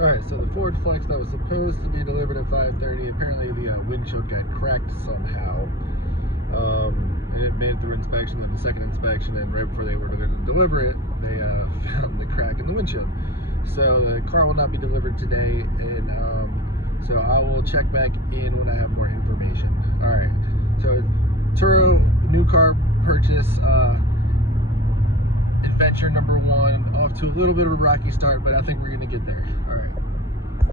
Alright, so the Ford Flex that was supposed to be delivered at 5:30, apparently the windshield got cracked somehow. And it made it through inspection, then the second inspection, and right before they were going to deliver it, they found the crack in the windshield. So the car will not be delivered today, and so I will check back in when I have more information. Alright, so Turo, new car purchase, adventure number 1, off to a little bit of a rocky start, but I think we're going to get there.